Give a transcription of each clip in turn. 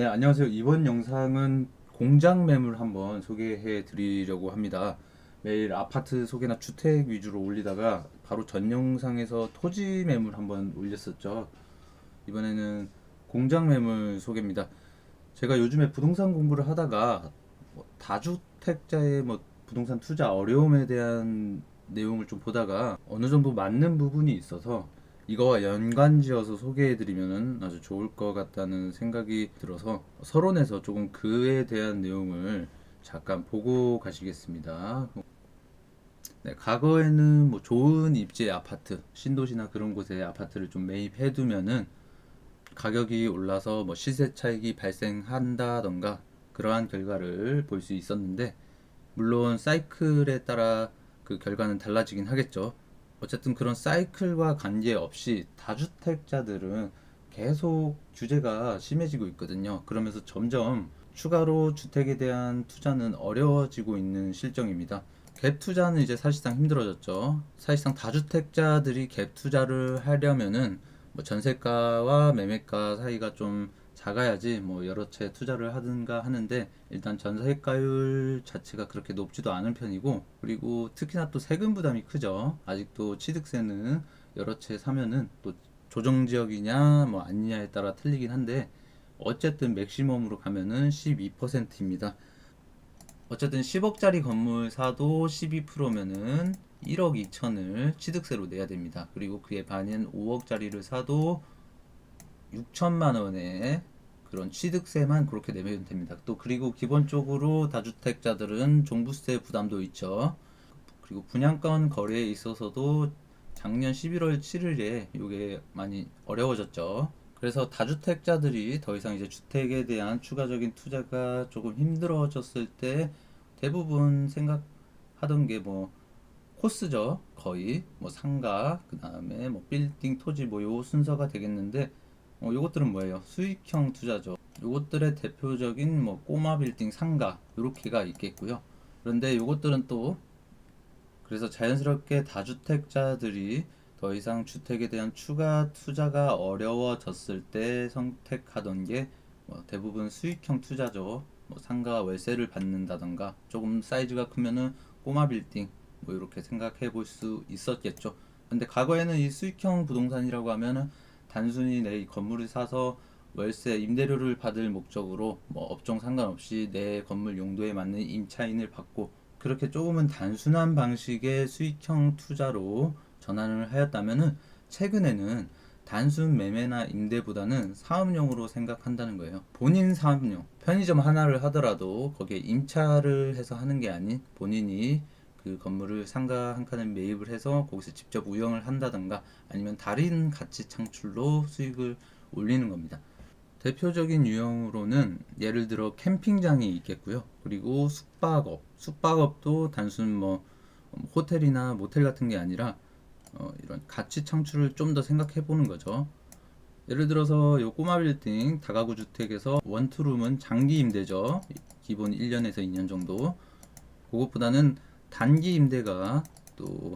네, 안녕하세요. 이번 영상은 공장 매물 한번 소개해 드리려고 합니다. 매일 아파트 소개나 주택 위주로 올리다가 바로 전 영상에서 토지 매물 한번 올렸었죠. 이번에는 공장 매물 소개입니다. 제가 요즘에 부동산 공부를 하다가 다주택자의 부동산 투자 어려움에 대한 내용을 좀 보다가 어느 정도 맞는 부분이 있어서 이거와 연관지어서 소개해드리면 아주 좋을 것 같다는 생각이 들어서 서론에서 조금 그에 대한 내용을 잠깐 보고 가시겠습니다. 네, 과거에는 좋은 입지의 아파트, 신도시나 그런 곳에 아파트를 좀 매입해두면은 가격이 올라서 시세 차익이 발생한다던가 그러한 결과를 볼 수 있었는데, 물론 사이클에 따라 그 결과는 달라지긴 하겠죠. 어쨌든 그런 사이클과 관계없이 다주택자들은 계속 규제가 심해지고 있거든요. 그러면서 점점 추가로 주택에 대한 투자는 어려워지고 있는 실정입니다. 갭 투자는 이제 사실상 힘들어졌죠. 사실상 다주택자들이 갭 투자를 하려면은 전세가와 매매가 사이가 좀 작아야지 여러 채 투자를 하든가 하는데, 일단 전세가율 자체가 그렇게 높지도 않은 편이고, 그리고 특히나 또 세금 부담이 크죠. 아직도 취득세는 여러 채 사면은 또 조정 지역이냐 아니냐에 따라 틀리긴 한데, 어쨌든 맥시멈으로 가면은 12%입니다. 어쨌든 10억짜리 건물 사도 12%면은 1억 2천을 취득세로 내야 됩니다. 그리고 그에 반인 5억짜리를 사도 6천만 원의 그런 취득세만 그렇게 내면 됩니다. 또 그리고 기본적으로 다주택자들은 종부세 부담도 있죠. 그리고 분양권 거래에 있어서도 작년 11월 7일에 이게 많이 어려워졌죠. 그래서 다주택자들이 더 이상 이제 주택에 대한 추가적인 투자가 조금 힘들어졌을 때 대부분 생각하던 게 코스죠. 거의 상가, 그 다음에 빌딩, 토지 요 순서가 되겠는데, 요것들은 뭐예요? 수익형 투자죠. 요것들의 대표적인 꼬마 빌딩, 상가 요렇게가 있겠고요. 그런데 요것들은 또 그래서 자연스럽게 다주택자들이 더 이상 주택에 대한 추가 투자가 어려워졌을 때 선택하던 게 대부분 수익형 투자죠. 상가 월세를 받는다던가 조금 사이즈가 크면은 꼬마 빌딩 이렇게 생각해 볼 수 있었겠죠. 근데 과거에는 이 수익형 부동산이라고 하면은 단순히 내 건물을 사서 월세 임대료를 받을 목적으로 업종 상관없이 내 건물 용도에 맞는 임차인을 받고, 그렇게 조금은 단순한 방식의 수익형 투자로 전환을 하였다면은, 최근에는 단순 매매나 임대보다는 사업용으로 생각한다는 거예요. 본인 사업용, 편의점 하나를 하더라도 거기에 임차를 해서 하는 게 아닌 본인이 그 건물을 상가 한 칸을 매입을 해서 거기서 직접 운영을 한다던가, 아니면 다른 가치 창출로 수익을 올리는 겁니다. 대표적인 유형으로는 예를 들어 캠핑장이 있겠고요. 그리고 숙박업도 단순 호텔이나 모텔 같은 게 아니라 이런 가치 창출을 좀 더 생각해 보는 거죠. 예를 들어서 요 꼬마 빌딩 다가구 주택에서 원투룸은 장기 임대죠. 기본 1년에서 2년 정도. 그것보다는 단기 임대가 또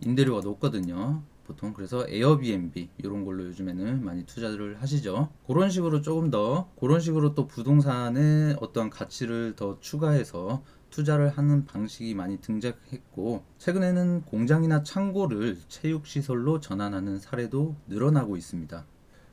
임대료가 높거든요. 보통 그래서 에어비앤비 이런 걸로 요즘에는 많이 투자를 하시죠. 그런 식으로 조금 더 그런 식으로 또 부동산에 어떠한 가치를 더 추가해서 투자를 하는 방식이 많이 등장했고, 최근에는 공장이나 창고를 체육시설로 전환하는 사례도 늘어나고 있습니다.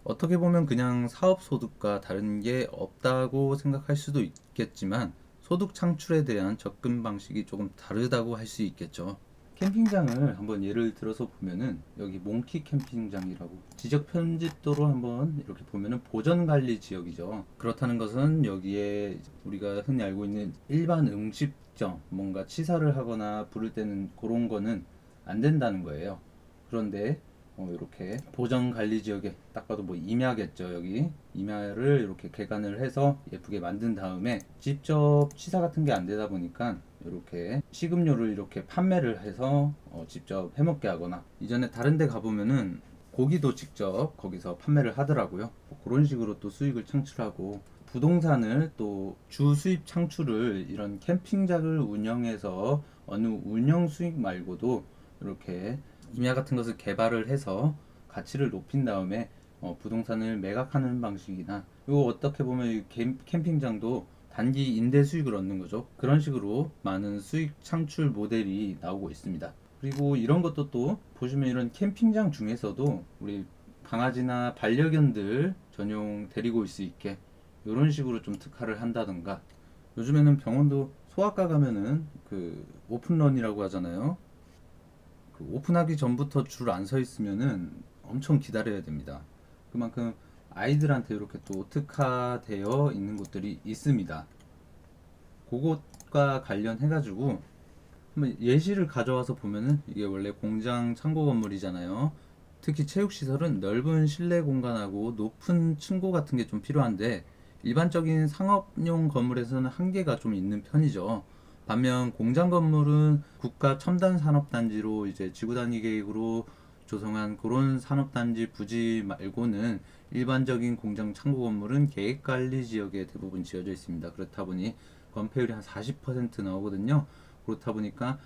어떻게 보면 그냥 사업소득과 다른 게 없다고 생각할 수도 있겠지만, 소득 창출에 대한 접근 방식이 조금 다르다고 할 수 있겠죠. 캠핑장을 한번 예를 들어서 보면은, 여기 몽키 캠핑장이라고 지적 편집도로 한번 이렇게 보면은 보전 관리 지역이죠. 그렇다는 것은 여기에 우리가 흔히 알고 있는 일반 음식점, 뭔가 치사를 하거나 부를 때는 그런 거는 안 된다는 거예요. 그런데 이렇게 보전 관리 지역에 딱 봐도 임야겠죠. 여기 임야를 이렇게 개간을 해서 예쁘게 만든 다음에, 직접 치사 같은 게 안 되다 보니까 이렇게 식음료를 이렇게 판매를 해서 직접 해먹게 하거나, 이전에 다른 데 가보면은 고기도 직접 거기서 판매를 하더라고요. 그런 식으로 또 수익을 창출하고, 부동산을 또 주 수입 창출을 이런 캠핑장을 운영해서 어느 운영 수익 말고도 이렇게 임야 같은 것을 개발을 해서 가치를 높인 다음에 부동산을 매각하는 방식이나, 이거 어떻게 보면 이 캠핑장도 단기 임대 수익을 얻는 거죠. 그런 식으로 많은 수익 창출 모델이 나오고 있습니다. 그리고 이런 것도 또 보시면 이런 캠핑장 중에서도 우리 강아지나 반려견들 전용 데리고 올 수 있게 이런 식으로 좀 특화를 한다던가, 요즘에는 병원도 소아과 가면은 그 오픈런이라고 하잖아요. 그 오픈하기 전부터 줄 안 서 있으면은 엄청 기다려야 됩니다. 그만큼 아이들한테 이렇게 또 특화되어 있는 곳들이 있습니다. 그것과 관련해 가지고 한번 예시를 가져와서 보면은, 이게 원래 공장 창고 건물이잖아요. 특히 체육시설은 넓은 실내 공간하고 높은 층고 같은 게 좀 필요한데, 일반적인 상업용 건물에서는 한계가 좀 있는 편이죠. 반면 공장 건물은 국가 첨단 산업단지로 이제 지구 단위 계획으로 조성한 그런 산업단지 부지 말고는 일반적인 공장 창고 건물은 계획관리 지역에 대부분 지어져 있습니다. 그렇다 보니 건폐율이 한 40% 나오거든요. 그렇다 보니까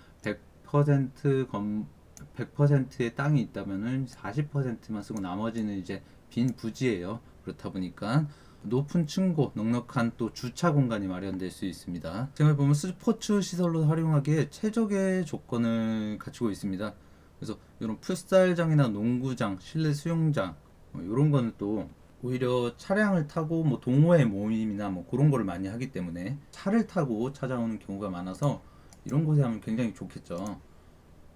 100%의 땅이 있다면은 40%만 쓰고 나머지는 이제 빈 부지예요. 그렇다 보니까 높은 층고, 넉넉한 또 주차 공간이 마련될 수 있습니다. 지금 보면 스포츠 시설로 활용하기에 최적의 조건을 갖추고 있습니다. 그래서 이런 풋살장이나 농구장, 실내 수영장 이런 거는 또 오히려 차량을 타고 뭐 동호회 모임이나 뭐 그런 거를 많이 하기 때문에 차를 타고 찾아오는 경우가 많아서 이런 곳에 하면 굉장히 좋겠죠.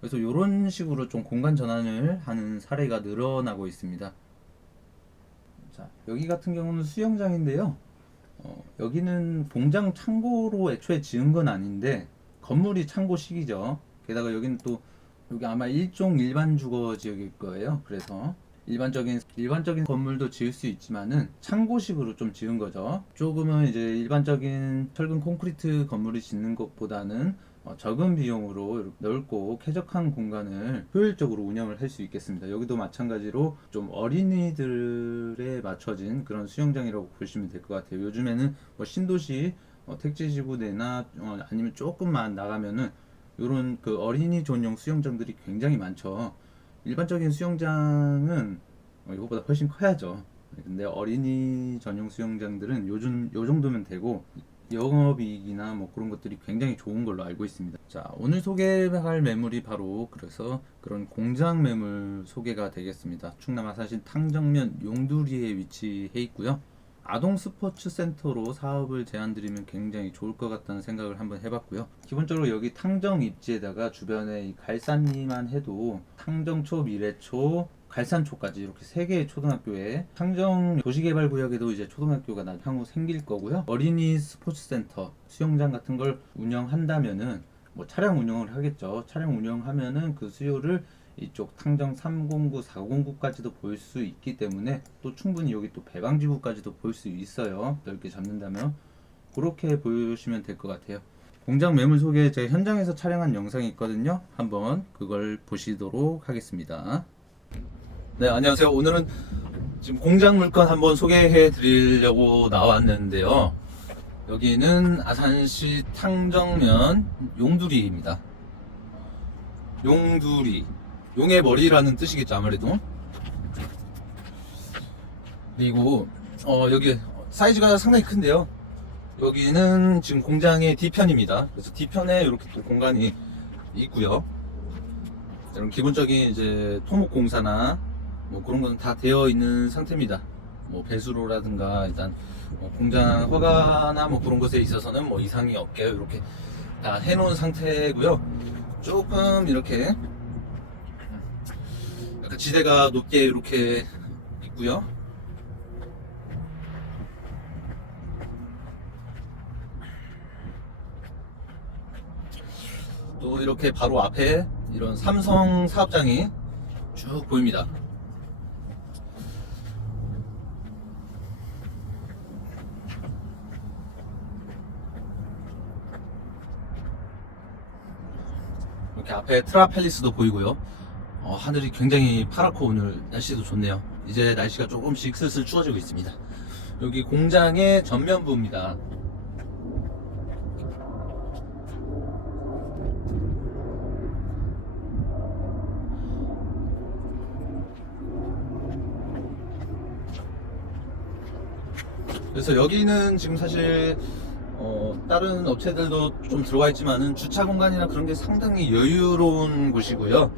그래서 이런 식으로 좀 공간 전환을 하는 사례가 늘어나고 있습니다. 자, 여기 같은 경우는 수영장인데요. 여기는 공장 창고로 애초에 지은 건 아닌데 건물이 창고식이죠. 게다가 여기는 또 여기 아마 일종 일반 주거 지역일 거예요. 그래서 일반적인 건물도 지을 수 있지만은 창고식으로 좀 지은 거죠. 조금은 이제 일반적인 철근 콘크리트 건물을 짓는 것보다는 적은 비용으로 이렇게 넓고 쾌적한 공간을 효율적으로 운영을 할 수 있겠습니다. 여기도 마찬가지로 좀 어린이들에 맞춰진 그런 수영장이라고 보시면 될 것 같아요. 요즘에는 뭐 신도시 택지지구 내나 아니면 조금만 나가면은 이런 그 어린이 전용 수영장들이 굉장히 많죠. 일반적인 수영장은 이거보다 훨씬 커야죠. 근데 어린이 전용 수영장들은 요즘 요 정도면 되고 영업이익이나 뭐 그런 것들이 굉장히 좋은 걸로 알고 있습니다. 자, 오늘 소개할 매물이 바로 그래서 그런 공장 매물 소개가 되겠습니다. 충남 아산시 탕정면 용두리에 위치해 있고요. 아동 스포츠 센터로 사업을 제안드리면 굉장히 좋을 것 같다는 생각을 한번 해봤고요. 기본적으로 여기 탕정 입지에다가 주변에 이 갈산리만 해도 탕정초, 미래초, 갈산초까지 이렇게 세 개의 초등학교에, 탕정 도시개발구역에도 이제 초등학교가 향후 생길 거고요. 어린이 스포츠 센터, 수영장 같은 걸 운영한다면은 뭐 차량 운영을 하겠죠. 차량 운영하면은 그 수요를 이쪽 탕정 309, 409까지도 볼 수 있기 때문에 또 충분히 여기 또 배방지구까지도 볼 수 있어요. 넓게 잡는다면 그렇게 보시면 될 것 같아요. 공장 매물 소개 제가 현장에서 촬영한 영상이 있거든요. 한번 그걸 보시도록 하겠습니다. 네, 안녕하세요. 오늘은 지금 공장 물건 한번 소개해 드리려고 나왔는데요. 여기는 아산시 탕정면 용두리입니다. 용두리, 용의 머리라는 뜻이겠죠, 아무래도. 그리고 여기 사이즈가 상당히 큰데요. 여기는 지금 공장의 뒤편입니다. 그래서 뒤편에 이렇게 또 공간이 있고요. 이런 기본적인 이제 토목 공사나 뭐 그런 건 다 되어 있는 상태입니다. 뭐 배수로라든가 일단 공장 허가나 뭐 그런 것에 있어서는 뭐 이상이 없게 이렇게 다 해놓은 상태고요. 조금 이렇게 약간 지대가 높게 이렇게 있고요. 또 이렇게 바로 앞에 이런 삼성 사업장이 쭉 보입니다. 이렇게 앞에 트라펠리스도 보이고요. 하늘이 굉장히 파랗고 오늘 날씨도 좋네요. 이제 날씨가 조금씩 슬슬 추워지고 있습니다. 여기 공장의 전면부입니다. 그래서 여기는 지금 사실 다른 업체들도 좀 들어와 있지만은 주차 공간이나 그런 게 상당히 여유로운 곳이고요.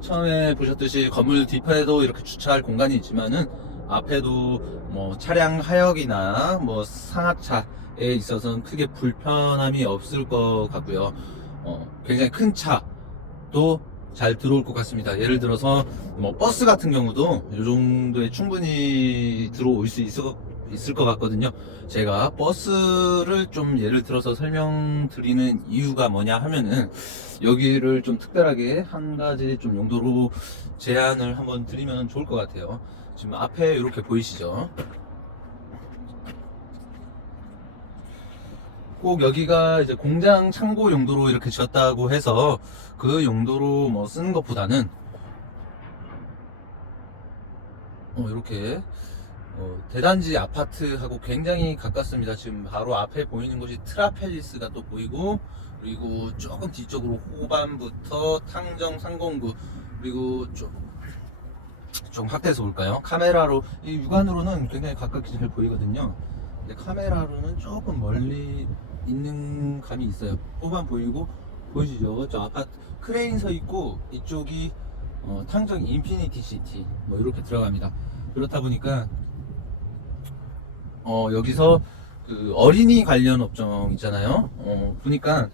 처음에 보셨듯이 건물 뒷판에도 이렇게 주차할 공간이 있지만은 앞에도 뭐 차량 하역이나 뭐 상하차에 있어서는 크게 불편함이 없을 것 같고요. 굉장히 큰 차도 잘 들어올 것 같습니다. 예를 들어서 뭐 버스 같은 경우도 이 정도에 충분히 들어올 수 있을 것 같거든요. 제가 버스를 좀 예를 들어서 설명드리는 이유가 뭐냐 하면은 여기를 좀 특별하게 한 가지 좀 용도로 제안을 한번 드리면 좋을 것 같아요. 지금 앞에 이렇게 보이시죠? 꼭 여기가 이제 공장 창고 용도로 이렇게 지었다고 해서 그 용도로 뭐 쓰는 것보다는 이렇게 대단지 아파트하고 굉장히 가깝습니다. 지금 바로 앞에 보이는 곳이 트라펠리스가 또 보이고, 그리고 조금 뒤쪽으로 호반부터 탕정 상공구, 그리고 좀 확대해서 볼까요? 카메라로 이 육안으로는 굉장히 가깝게 잘 보이거든요. 근데 카메라로는 조금 멀리 있는 감이 있어요. 호반 보이시죠? 저 아파트 크레인 서 있고 이쪽이 탕정 인피니티 시티 뭐 이렇게 들어갑니다. 그렇다 보니까 여기서 그 어린이 관련 업종 있잖아요. 보니까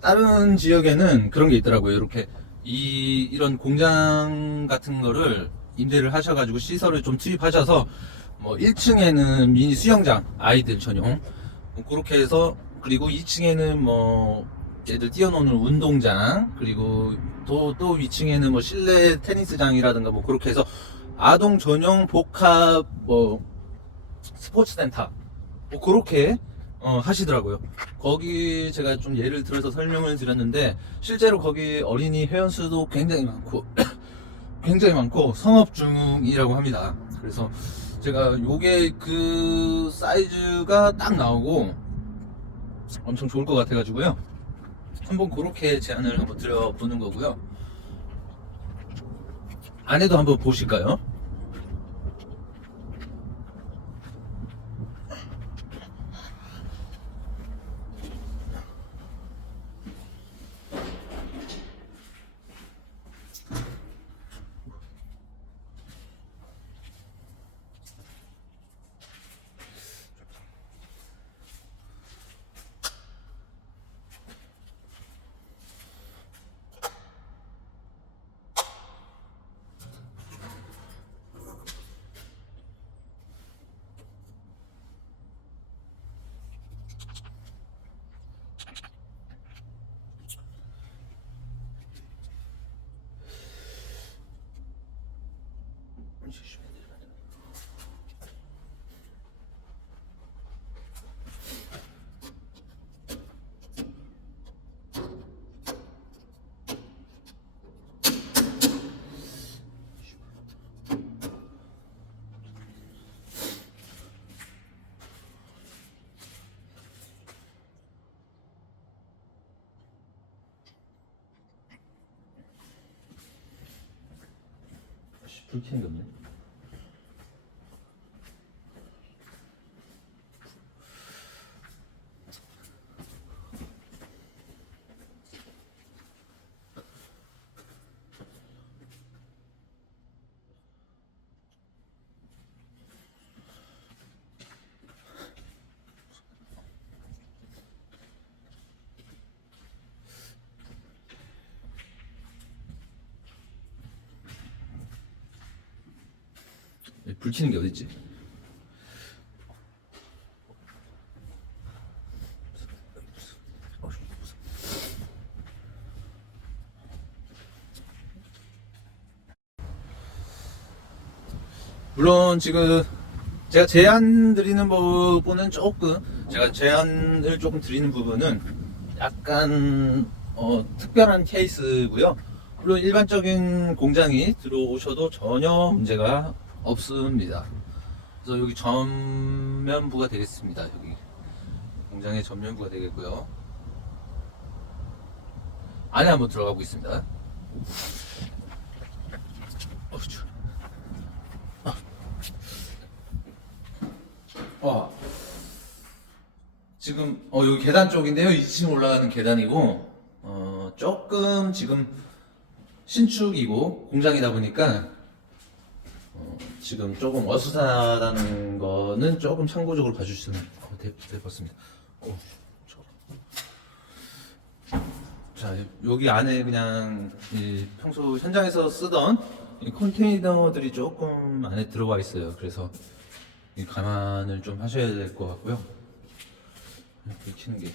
다른 지역에는 그런 게 있더라고요. 이렇게 이런 공장 같은 거를 임대를 하셔가지고 시설을 좀 투입하셔서 뭐 1층에는 미니 수영장 아이들 전용 뭐 그렇게 해서, 그리고 2층에는 뭐 애들 뛰어노는 운동장, 그리고 또 위층에는 뭐 실내 테니스장이라든가 뭐 그렇게 해서 아동 전용 복합 뭐 스포츠 센터 뭐 그렇게 하시더라고요. 거기 제가 좀 예를 들어서 설명을 드렸는데 실제로 거기 어린이 회원수도 굉장히 많고 굉장히 많고 성업 중이라고 합니다. 그래서 제가 요게 그 사이즈가 딱 나오고 엄청 좋을 것 같아 가지고요, 한번 그렇게 제안을 한번 드려보는 거고요. 안에도 한번 보실까요? 불 켜는 게 없네. 불 켜는 게 어딨지? 물론 지금 제가 제안 드리는 부분은 제가 제안을 조금 드리는 부분은 약간 특별한 케이스고요. 물론 일반적인 공장이 들어오셔도 전혀 문제가 없습니다. 그래서 여기 전면부가 되겠습니다. 여기 공장의 전면부가 되겠고요. 안에 한번 들어가 보겠습니다. 어, 지금 여기 계단 쪽인데요. 2층 올라가는 계단이고 조금 지금 신축이고 공장이다 보니까 지금 조금 어수선하다는 거는 조금 참고적으로 봐주시면 될 것 같습니다. 자, 여기 안에 그냥 평소 현장에서 쓰던 이 컨테이너들이 조금 안에 들어와 있어요. 그래서 이 감안을 좀 하셔야 될 것 같고요. 이렇게 키는 게.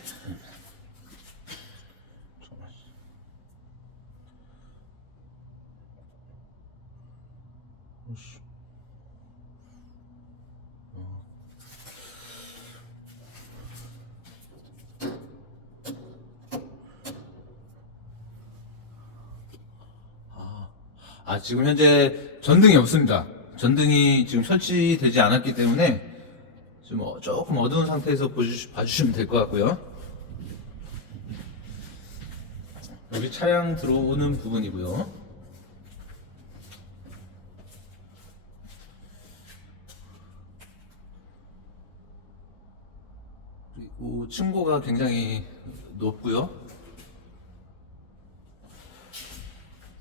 지금 현재 전등이 없습니다. 전등이 지금 설치되지 않았기 때문에 좀 조금 어두운 상태에서 봐주시면 될 것 같고요. 여기 차량 들어오는 부분이고요. 그리고 층고가 굉장히 높고요.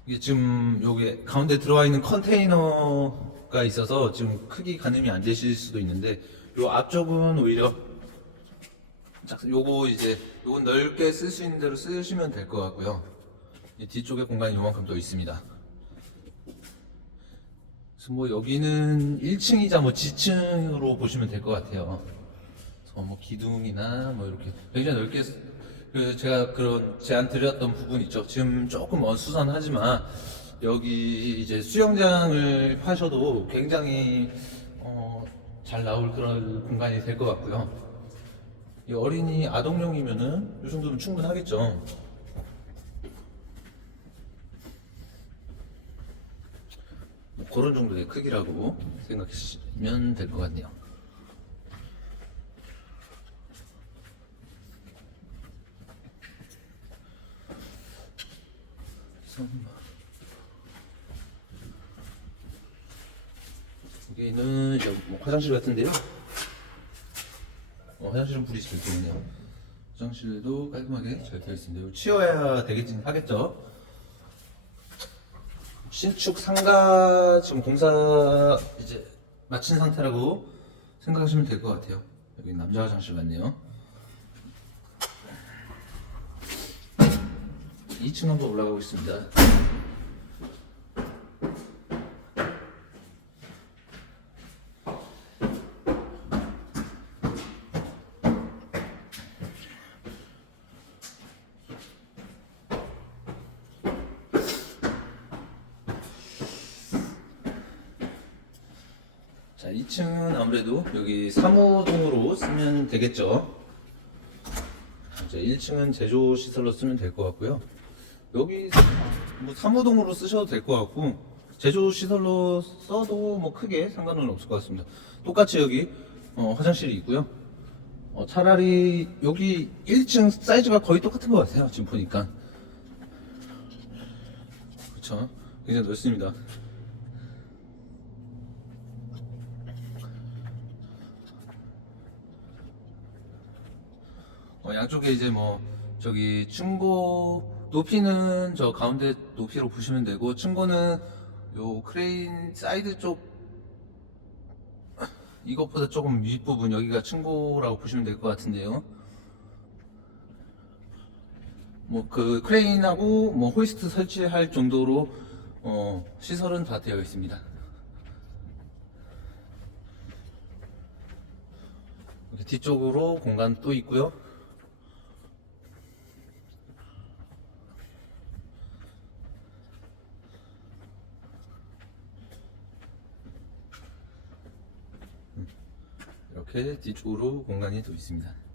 이게 지금 여기 가운데 들어와 있는 컨테이너가 있어서 지금 크기 가늠이 안 되실 수도 있는데, 요 앞쪽은 오히려 요건 넓게 쓸 수 있는 대로 쓰시면 될 것 같고요. 이 뒤쪽에 공간이 요만큼 더 있습니다. 그래서 뭐 여기는 1층이자 뭐 지층으로 보시면 될 것 같아요. 그래서 뭐 기둥이나 뭐 이렇게 굉장히 넓게 제가 그런 제안 드렸던 부분 있죠. 지금 조금 어수선하지만 여기 이제 수영장을 파셔도 굉장히 잘 나올 그런 공간이 될 것 같고요. 이 어린이 아동용이면은 이 정도면 충분하겠죠. 뭐 그런 정도의 크기라고 생각하시면 될 것 같네요. 여기는 뭐 화장실 같은데요. 화장실은 불이 잘 들어오네요. 화장실도 깔끔하게 잘 되어 있습니다. 치워야 되겠긴 하겠죠. 신축 상가 지금 공사 이제 마친 상태라고 생각하시면 될 것 같아요. 여기 남자 화장실 같네요. 2층 한번 올라가고 있습니다. 자, 2층은 아무래도 여기 3호동으로 쓰면 되겠죠. 이제 1층은 제조 시설로 쓰면 될 것 같고요. 여기 뭐 3호동으로 쓰셔도 될 것 같고, 제조 시설로 써도 뭐 크게 상관은 없을 것 같습니다. 똑같이 여기 화장실이 있고요. 차라리 여기 1층 사이즈가 거의 똑같은 것 같아요. 지금 보니까. 그쵸? 굉장히 넓습니다. 양쪽에 이제 뭐 저기 층고 높이는 저 가운데 높이로 보시면 되고, 층고는 요 크레인 사이드 쪽 이것보다 조금 윗부분 여기가 층고라고 보시면 될 것 같은데요. 뭐 그 크레인하고 뭐 호이스트 설치할 정도로 시설은 다 되어 있습니다. 뒤쪽으로 공간 또 있고요. 이렇게 뒤쪽으로 공간이 또 있습니다.